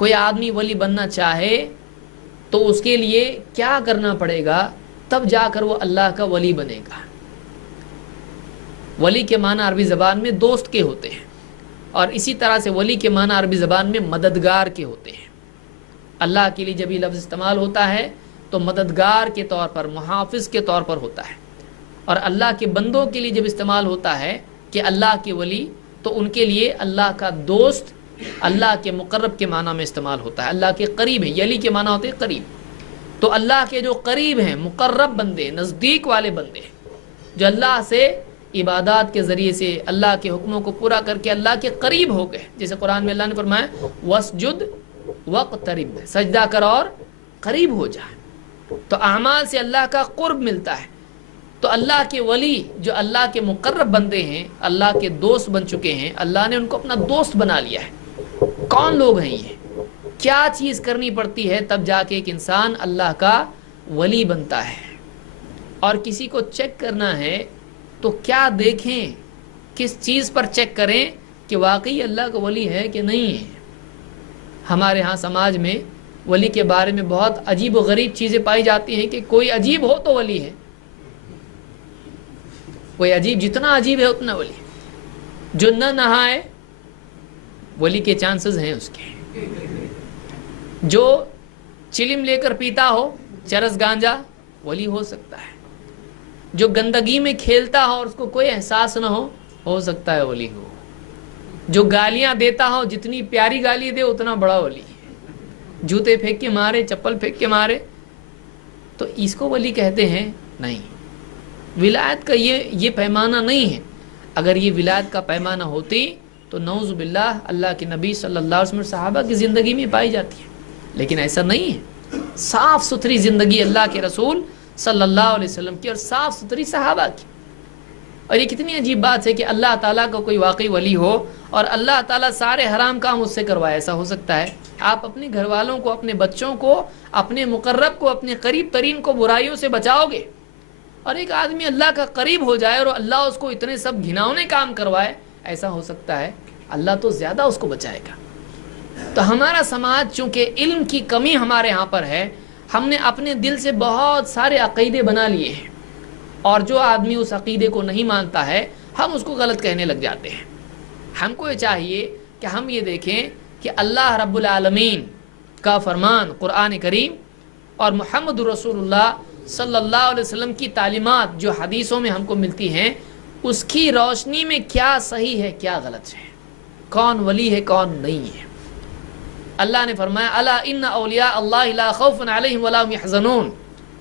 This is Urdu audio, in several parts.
کوئی آدمی ولی بننا چاہے تو اس کے لیے کیا کرنا پڑے گا، تب جا کر وہ اللہ کا ولی بنے گا۔ ولی کے معنی عربی زبان میں دوست کے ہوتے ہیں، اور اسی طرح سے ولی کے معنی عربی زبان میں مددگار کے ہوتے ہیں۔ اللہ کے لیے جب یہ لفظ استعمال ہوتا ہے تو مددگار کے طور پر، محافظ کے طور پر ہوتا ہے، اور اللہ کے بندوں کے لیے جب استعمال ہوتا ہے کہ اللہ کے ولی، تو ان کے لیے اللہ کا دوست، اللہ کے مقرب کے معنی میں استعمال ہوتا ہے، اللہ کے قریب ہے۔ یلی کے معنی ہوتے ہیں قریب، تو اللہ کے جو قریب ہیں، مقرب بندے، نزدیک والے بندے، جو اللہ سے عبادات کے ذریعے سے اللہ کے حکموں کو پورا کر کے اللہ کے قریب ہو گئے، جیسے قرآن میں اللہ نے فرمایا وَاسْجُدْ وَاقْتَرِب، سجدہ کر اور قریب ہو جائے۔ تو اعمال سے اللہ کا قرب ملتا ہے۔ تو اللہ کے ولی جو اللہ کے مقرب بندے ہیں، اللہ کے دوست بن چکے ہیں، اللہ نے ان کو اپنا دوست بنا لیا ہے۔ کون لوگ ہیں یہ؟ کیا چیز کرنی پڑتی ہے تب جا کے ایک انسان اللہ کا ولی بنتا ہے؟ اور کسی کو چیک کرنا ہے تو کیا دیکھیں، کس چیز پر چیک کریں کہ واقعی اللہ کا ولی ہے کہ نہیں ہے؟ ہمارے ہاں سماج میں ولی کے بارے میں بہت عجیب و غریب چیزیں پائی جاتی ہیں کہ کوئی عجیب ہو تو ولی ہے، کوئی عجیب، جتنا عجیب ہے اتنا ولی۔ جو نہ نہائے ولی کے چانسز ہیں اس کے، جو چلم لے کر پیتا ہو، چرس گانجا، ولی ہو سکتا ہے، جو گندگی میں کھیلتا ہو اور اس کو کوئی احساس نہ ہو سکتا ہے ولی ہو، جو گالیاں دیتا ہو، جتنی پیاری گالی دے اتنا بڑا ولی ہے، جوتے پھینک کے مارے، چپل پھینک کے مارے، تو اس کو ولی کہتے ہیں؟ نہیں، ولایت کا یہ پیمانہ نہیں ہے۔ اگر یہ ولایت کا پیمانہ ہوتی تو نعوذ باللہ اللہ کے نبی صلی اللہ علیہ وسلم صحابہ کی زندگی میں پائی جاتی ہے، لیکن ایسا نہیں ہے۔ صاف ستھری زندگی اللہ کے رسول صلی اللہ علیہ وسلم کی، اور صاف ستھری صحابہ کی۔ اور یہ کتنی عجیب بات ہے کہ اللہ تعالیٰ کا کوئی واقعی ولی ہو اور اللہ تعالیٰ سارے حرام کام اس سے کروائے۔ ایسا ہو سکتا ہے؟ آپ اپنے گھر والوں کو، اپنے بچوں کو، اپنے مقرب کو، اپنے قریب ترین کو برائیوں سے بچاؤ گے، اور ایک آدمی اللہ کا قریب ہو جائے اور اللہ اس کو اتنے سب گھناؤنے کام کروائے؟ ایسا ہو سکتا ہے؟ اللہ تو زیادہ اس کو بچائے گا۔ تو ہمارا سماج چونکہ علم کی کمی ہمارے ہاں پر ہے، ہم نے اپنے دل سے بہت سارے عقیدے بنا لیے ہیں، اور جو آدمی اس عقیدے کو نہیں مانتا ہے ہم اس کو غلط کہنے لگ جاتے ہیں۔ ہم کو یہ چاہیے کہ ہم یہ دیکھیں کہ اللہ رب العالمین کا فرمان قرآن کریم اور محمد رسول اللہ صلی اللہ علیہ وسلم کی تعلیمات جو حدیثوں میں ہم کو ملتی ہیں، اس کی روشنی میں کیا صحیح ہے کیا غلط ہے، کون ولی ہے کون نہیں ہے۔ اللہ نے فرمایا الا ان اولیاء اللہ لا خوف علیہم ولا هم يحزنون،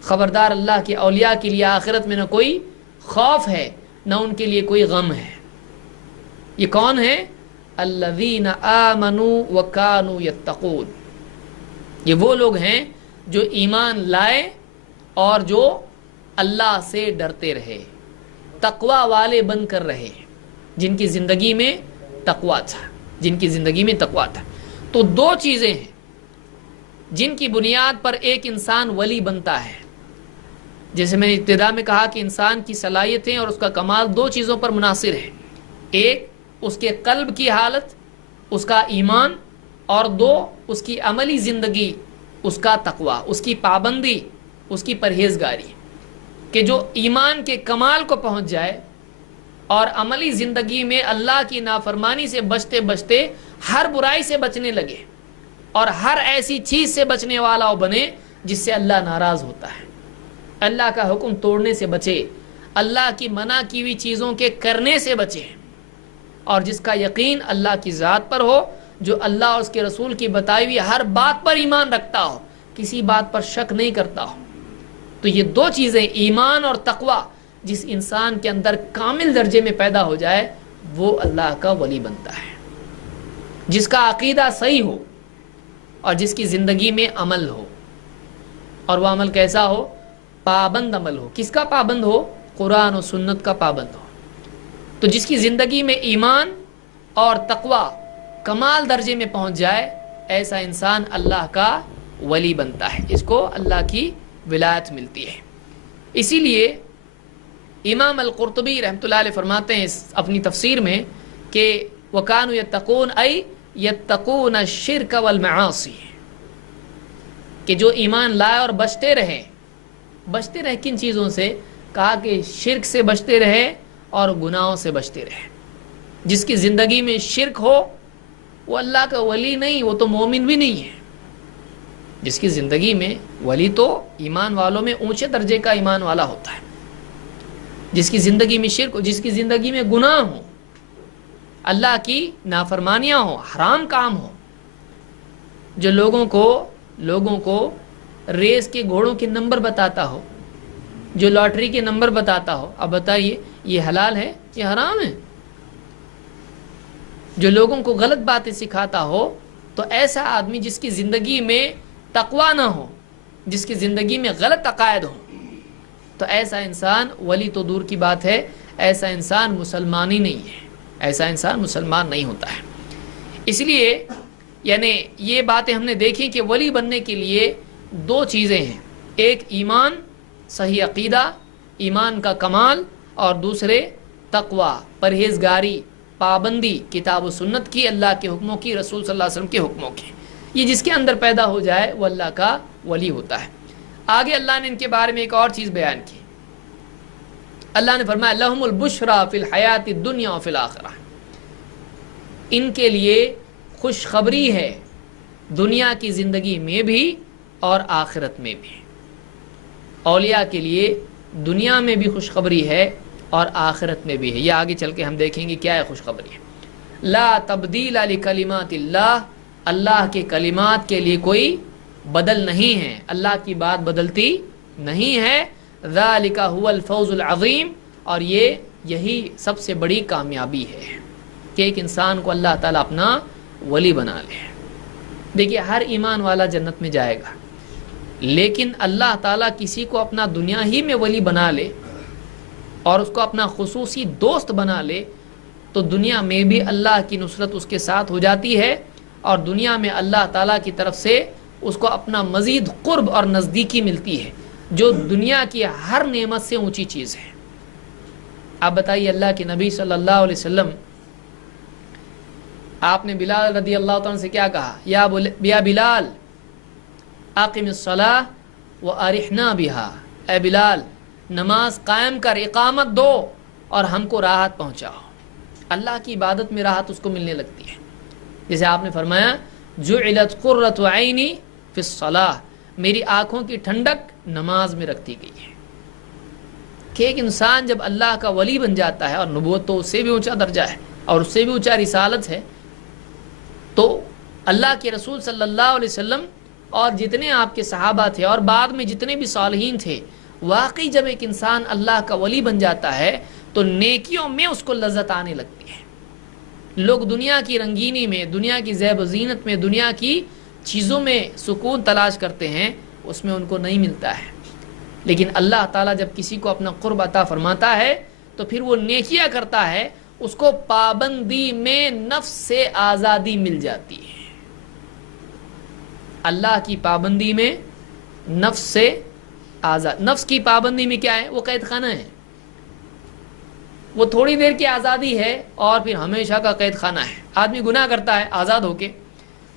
خبردار اللہ کے اولیاء کے لیے آخرت میں نہ کوئی خوف ہے نہ ان کے لیے کوئی غم ہے۔ یہ کون ہے؟ الذین آمنوا وکانوا یتقون، یہ وہ لوگ ہیں جو ایمان لائے اور جو اللہ سے ڈرتے رہے، تقوی والے بن کر رہے، جن کی زندگی میں تقوی تھا، جن کی زندگی میں تقوی تھا۔ تو دو چیزیں ہیں جن کی بنیاد پر ایک انسان ولی بنتا ہے۔ جیسے میں نے ابتدا میں کہا کہ انسان کی صلاحیتیں اور اس کا کمال دو چیزوں پر منحصر ہے، ایک اس کے قلب کی حالت، اس کا ایمان، اور دو اس کی عملی زندگی، اس کا تقوی، اس کی پابندی، اس کی پرہیزگاری، کہ جو ایمان کے کمال کو پہنچ جائے اور عملی زندگی میں اللہ کی نافرمانی سے بچتے بچتے ہر برائی سے بچنے لگے اور ہر ایسی چیز سے بچنے والا وہ بنے جس سے اللہ ناراض ہوتا ہے، اللہ کا حکم توڑنے سے بچے، اللہ کی منع کی ہوئی چیزوں کے کرنے سے بچے، اور جس کا یقین اللہ کی ذات پر ہو، جو اللہ اور اس کے رسول کی بتائی ہوئی ہر بات پر ایمان رکھتا ہو، کسی بات پر شک نہیں کرتا ہو۔ تو یہ دو چیزیں، ایمان اور تقوی، جس انسان کے اندر کامل درجے میں پیدا ہو جائے وہ اللہ کا ولی بنتا ہے، جس کا عقیدہ صحیح ہو اور جس کی زندگی میں عمل ہو، اور وہ عمل کیسا ہو؟ پابند عمل ہو۔ کس کا پابند ہو؟ قرآن و سنت کا پابند ہو۔ تو جس کی زندگی میں ایمان اور تقوی کمال درجے میں پہنچ جائے، ایسا انسان اللہ کا ولی بنتا ہے، اس کو اللہ کی ولایت ملتی ہے۔ اسی لیے امام القرطبی رحمۃ اللہ علیہ فرماتے ہیں اپنی تفسیر میں کہ وَكَانُوا يَتَّقُونَ أي یتقون الشرک والمعاصی، کہ جو ایمان لائے اور بچتے رہے کن چیزوں سے؟ کہا کہ شرک سے بچتے رہے اور گناہوں سے بچتے رہے۔ جس کی زندگی میں شرک ہو وہ اللہ کا ولی نہیں، وہ تو مومن بھی نہیں ہے۔ جس کی زندگی میں، ولی تو ایمان والوں میں اونچے درجے کا ایمان والا ہوتا ہے، جس کی زندگی میں شرک ہو، جس کی زندگی میں گناہ ہو، اللہ کی نافرمانیاں ہو، حرام کام ہو، جو لوگوں کو ریس کے گھوڑوں کے نمبر بتاتا ہو، جو لاٹری کے نمبر بتاتا ہو، اب بتائیے یہ حلال ہے یہ حرام ہے؟ جو لوگوں کو غلط باتیں سکھاتا ہو، تو ایسا آدمی جس کی زندگی میں تقوی نہ ہو، جس کی زندگی میں غلط عقائد ہو، تو ایسا انسان ولی تو دور کی بات ہے، ایسا انسان مسلمان ہی نہیں ہے، ایسا انسان مسلمان نہیں ہوتا ہے۔ اس لیے یعنی یہ باتیں ہم نے دیکھی کہ ولی بننے کے لیے دو چیزیں ہیں، ایک ایمان، صحیح عقیدہ، ایمان کا کمال، اور دوسرے تقوی، پرہیزگاری، پابندی کتاب و سنت کی، اللہ کے حکموں کی، رسول صلی اللہ علیہ وسلم کے حکموں کی۔ یہ جس کے اندر پیدا ہو جائے وہ اللہ کا ولی ہوتا ہے۔ آگے اللہ نے ان کے بارے میں ایک اور چیز بیان کی، اللہ نے فرمایا لہم البشریٰ فی الحیات الدنیا وفی الآخرہ، ان کے لیے خوشخبری ہے دنیا کی زندگی میں بھی اور آخرت میں بھی۔ اولیاء کے لیے دنیا میں بھی خوشخبری ہے اور آخرت میں بھی ہے۔ یہ آگے چل کے ہم دیکھیں گے کیا ہے خوشخبری ہے۔ لا تبدیل لکلمات اللہ، اللہ کے کلمات کے لیے کوئی بدل نہیں ہے، اللہ کی بات بدلتی نہیں ہے۔ ذالک هو الفوز العظیم، اور یہی سب سے بڑی کامیابی ہے کہ ایک انسان کو اللہ تعالیٰ اپنا ولی بنا لے۔ دیکھیے ہر ایمان والا جنت میں جائے گا، لیکن اللہ تعالیٰ کسی کو اپنا دنیا ہی میں ولی بنا لے اور اس کو اپنا خصوصی دوست بنا لے، تو دنیا میں بھی اللہ کی نصرت اس کے ساتھ ہو جاتی ہے، اور دنیا میں اللہ تعالیٰ کی طرف سے اس کو اپنا مزید قرب اور نزدیکی ملتی ہے، جو دنیا کی ہر نعمت سے اونچی چیز ہے۔ آپ بتائیے اللہ کے نبی صلی اللہ علیہ وسلم، آپ نے بلال رضی اللہ تعالیٰ سے کیا کہا؟ یا بلال اقم الصلاۃ وارحنا بها، اے بلال نماز قائم کر، اقامت دو اور ہم کو راحت پہنچاؤ۔ اللہ کی عبادت میں راحت اس کو ملنے لگتی ہے، جیسے آپ نے فرمایا جعلت قرۃ عینی فی الصلاۃ، میری آنکھوں کی ٹھنڈک نماز میں رکھتی گئی ہے۔ کہ ایک انسان جب اللہ کا ولی بن جاتا ہے، اور نبوت تو اس سے بھی اونچا درجہ ہے اور اس سے بھی اونچا رسالت ہے، تو اللہ کے رسول صلی اللہ علیہ وسلم اور جتنے آپ کے صحابہ تھے اور بعد میں جتنے بھی صالحین تھے، واقعی جب ایک انسان اللہ کا ولی بن جاتا ہے تو نیکیوں میں اس کو لذت آنے لگتی ہے۔ لوگ دنیا کی رنگینی میں، دنیا کی زیب و زینت میں، دنیا کی چیزوں میں سکون تلاش کرتے ہیں، اس میں ان کو نہیں ملتا ہے، لیکن اللہ تعالیٰ جب کسی کو اپنا قرب عطا فرماتا ہے تو پھر وہ نیکیاں کرتا ہے، اس کو پابندی میں نفس سے آزادی مل جاتی ہے۔ اللہ کی پابندی میں نفس سے آزاد، نفس کی پابندی میں کیا ہے؟ وہ قید خانہ ہے، وہ تھوڑی دیر کی آزادی ہے اور پھر ہمیشہ کا قید خانہ ہے۔ آدمی گناہ کرتا ہے آزاد ہو کے،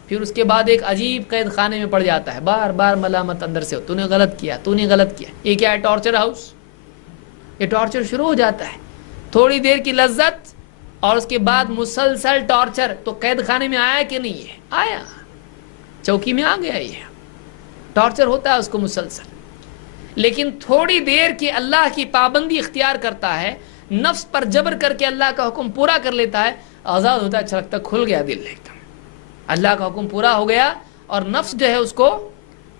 پھر اس کے بعد ایک عجیب قید خانے میں پڑ جاتا ہے، بار بار ملامت اندر سے، تو نے غلط کیا، تو نے غلط کیا۔ یہ کیا ہے؟ Torture house. یہ ٹارچر شروع ہو جاتا ہے، تھوڑی دیر کی لذت اور اس کے بعد مسلسل ٹارچر۔ تو قید خانے میں آیا کہ نہیں ہے؟ آیا، چوکی میں آ گیا، یہ ٹارچر ہوتا ہے اس کو مسلسل۔ لیکن تھوڑی دیر کی اللہ کی پابندی اختیار کرتا ہے، نفس پر جبر کر کے اللہ کا حکم پورا کر لیتا ہے، آزاد ہوتا ہے، اچھا لگتا ہے، کھل گیا دل ایک دم، اللہ کا حکم پورا ہو گیا، اور نفس جو ہے اس کو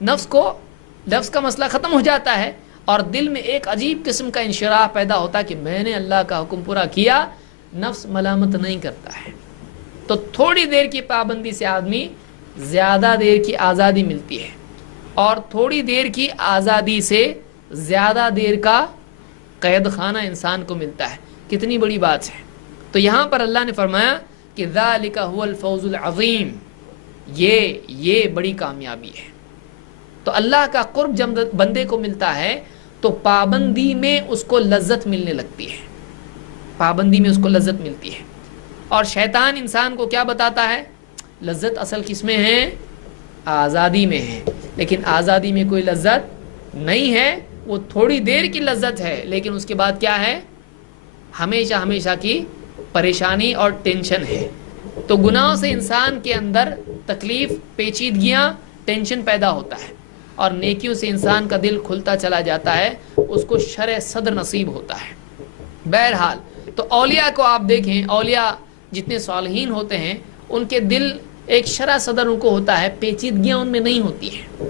نفس کا مسئلہ ختم ہو جاتا ہے، اور دل میں ایک عجیب قسم کا انشراح پیدا ہوتا ہے کہ میں نے اللہ کا حکم پورا کیا، نفس ملامت نہیں کرتا ہے۔ تو تھوڑی دیر کی پابندی سے آدمی زیادہ دیر کی آزادی ملتی ہے، اور تھوڑی دیر کی آزادی سے زیادہ دیر کا قید خانہ انسان کو ملتا ہے۔ کتنی بڑی بات ہے۔ تو یہاں پر اللہ نے فرمایا کہ ذالک هو الفوز العظیم، یہ بڑی کامیابی ہے۔ تو اللہ کا قرب جب بندے کو ملتا ہے تو پابندی میں اس کو لذت ملنے لگتی ہے، پابندی میں اس کو لذت ملتی ہے۔ اور شیطان انسان کو کیا بتاتا ہے؟ لذت اصل کس میں ہے؟ آزادی میں ہے. لیکن آزادی میں کوئی لذت نہیں ہے، وہ تھوڑی دیر کی لذت ہے، لیکن اس کے بعد کیا ہے؟ ہمیشہ ہمیشہ کی پریشانی اور ٹینشن ہے. تو گناہوں سے انسان کے اندر تکلیف، پیچیدگیاں، ٹینشن پیدا ہوتا ہے، اور نیکیوں سے انسان کا دل کھلتا چلا جاتا ہے، اس کو شرح صدر نصیب ہوتا ہے. بہرحال تو اولیاء کو آپ دیکھیں، اولیاء جتنے صالحین ہوتے ہیں ان کے دل ایک شرح صدر ان کو ہوتا ہے، پیچیدگیاں ان میں نہیں ہوتی ہیں.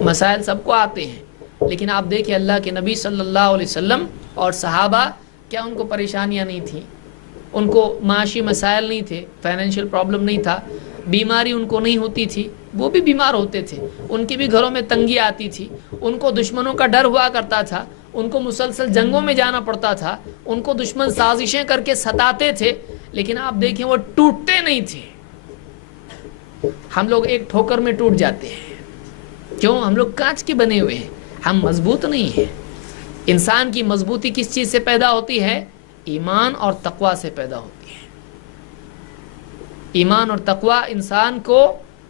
مسائل سب کو آتے ہیں، لیکن آپ دیکھیں اللہ کے نبی صلی اللہ علیہ وسلم اور صحابہ، کیا ان کو پریشانیاں نہیں تھیں؟ ان کو معاشی مسائل نہیں تھے، فائنینشیل پرابلم نہیں تھا، بیماری ان کو نہیں ہوتی تھی، وہ بھی بیمار ہوتے تھے، ان کی بھی گھروں میں تنگی آتی تھی، ان کو دشمنوں کا ڈر ہوا کرتا تھا، ان کو مسلسل جنگوں میں جانا پڑتا تھا، ان کو دشمن سازشیں کر کے ستاتے تھے، لیکن آپ دیکھیں وہ ٹوٹتے نہیں تھے. ہم لوگ ایک ٹھوکر میں ٹوٹ جاتے ہیں. کیوں؟ ہم لوگ کانچ کے بنے ہوئے ہیں، ہم مضبوط نہیں ہیں. انسان کی مضبوطی کس چیز سے پیدا ہوتی ہے؟ ایمان اور تقوی سے پیدا ہوتی ہے. ایمان اور تقوی انسان کو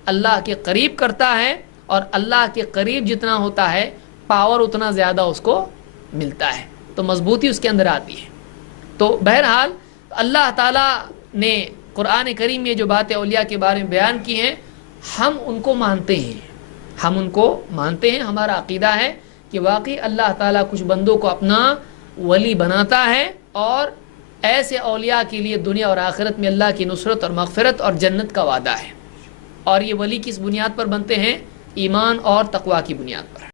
اللہ کے قریب کرتا ہے، اور اللہ کے قریب جتنا ہوتا ہے پاور اتنا زیادہ اس کو ملتا ہے، تو مضبوطی اس کے اندر آتی ہے. تو بہرحال اللہ تعالیٰ نے قرآن کریم میں جو باتیں اولیاء کے بارے میں بیان کی ہیں، ہم ان کو مانتے ہیں، ہم ان کو مانتے ہیں. ہمارا عقیدہ ہے کہ واقعی اللہ تعالیٰ کچھ بندوں کو اپنا ولی بناتا ہے، اور ایسے اولیاء کے لیے دنیا اور آخرت میں اللہ کی نصرت اور مغفرت اور جنت کا وعدہ ہے. اور یہ ولی کس بنیاد پر بنتے ہیں؟ ایمان اور تقوی کی بنیاد پر.